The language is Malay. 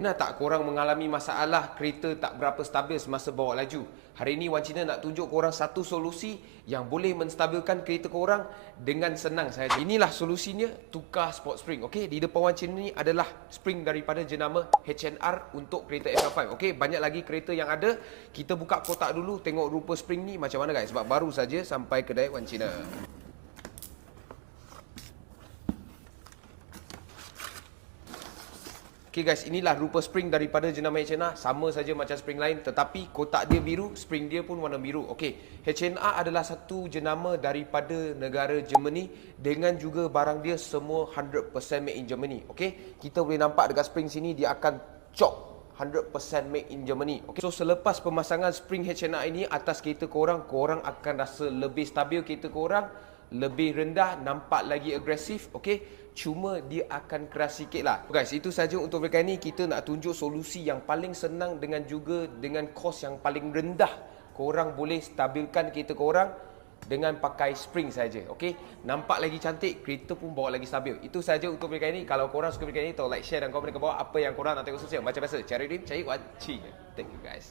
Pernah tak korang mengalami masalah kereta tak berapa stabil semasa bawa laju? Hari ini Wan Cina nak tunjuk korang satu solusi yang boleh menstabilkan kereta korang dengan senang saja. Inilah solusinya, tukar sport spring. Okey, di depan Wan Cina ni adalah spring daripada jenama HNR untuk kereta FL5. Okey, banyak lagi kereta yang ada. Kita buka kotak dulu, tengok rupa spring ni macam mana guys. Sebab baru saja sampai kedai Wan Cina. Okay guys, inilah rupa spring daripada jenama HNR. Sama saja macam spring lain, tetapi kotak dia biru, spring dia pun warna biru. Okay, HNR adalah satu jenama daripada negara Germany, dengan juga barang dia semua 100% made in Germany. Okay, kita boleh nampak dekat spring sini dia akan cok 100% made in Germany. Okay, so selepas pemasangan spring HNR ini atas kereta korang, korang akan rasa lebih stabil kereta korang, lebih rendah, nampak lagi agresif. Okay, cuma dia akan keras sikit lah. Guys, itu saja untuk video ini. Kita nak tunjuk solusi yang paling senang dengan juga dengan kos yang paling rendah. Korang boleh stabilkan kereta korang dengan pakai spring saja. Okey, nampak lagi cantik, kereta pun bawa lagi stabil. Itu saja untuk video ini. Kalau korang suka video ini, tolong like, share dan komen ke bawah apa yang korang nak tengok sosial. Macam biasa, cari Rim, cari Wan Cina. Thank you guys.